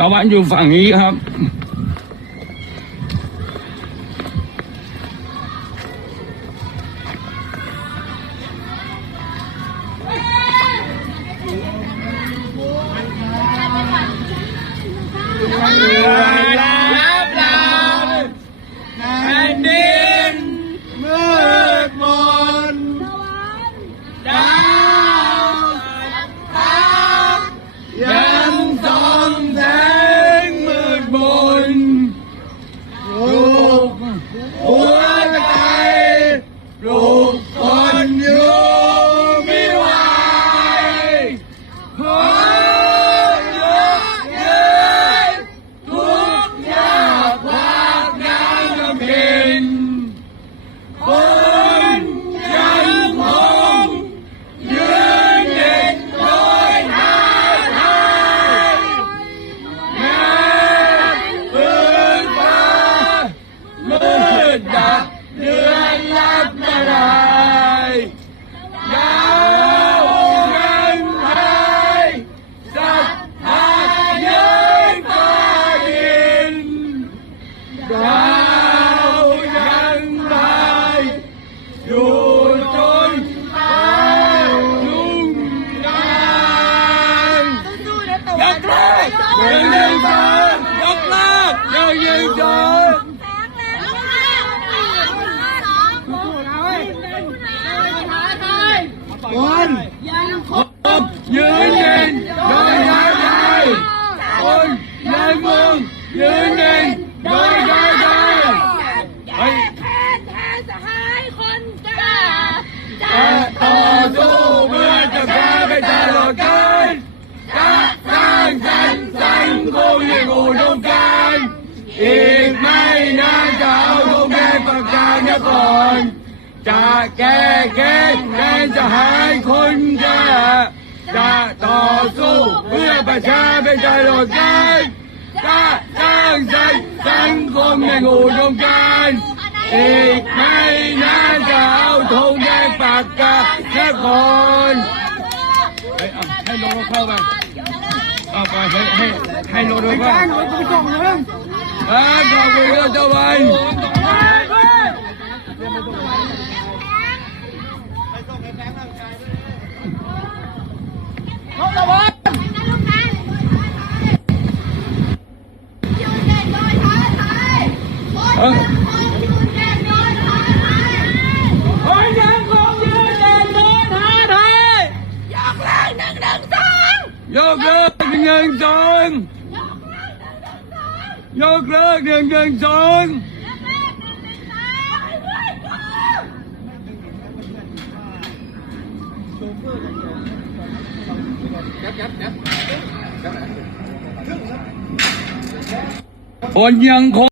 ตะวันอยู่ฝั่งนี้ครับรับ ข ยังยิงจนยกเลิกยังยิงจนคน นคร จะแก้แค้นแทนจะหายคนแก่จะต่อสู้เพื่อประชาไปตลอดกาลจะสร้างสรรค์สังคมให้อุดมการณ์อีกไม่นานจะเอาธงแดงปากกานครเฮ้ยเอาให้ลงเข้าไปเอาไปให้ให้ให้ลงเข้าไปเออขอบคุณครับเจ้าวัน ยกเลิกหนึ่งหนึ่งสองยกเลิกหนึ่งหนึ่งสองคนยังคง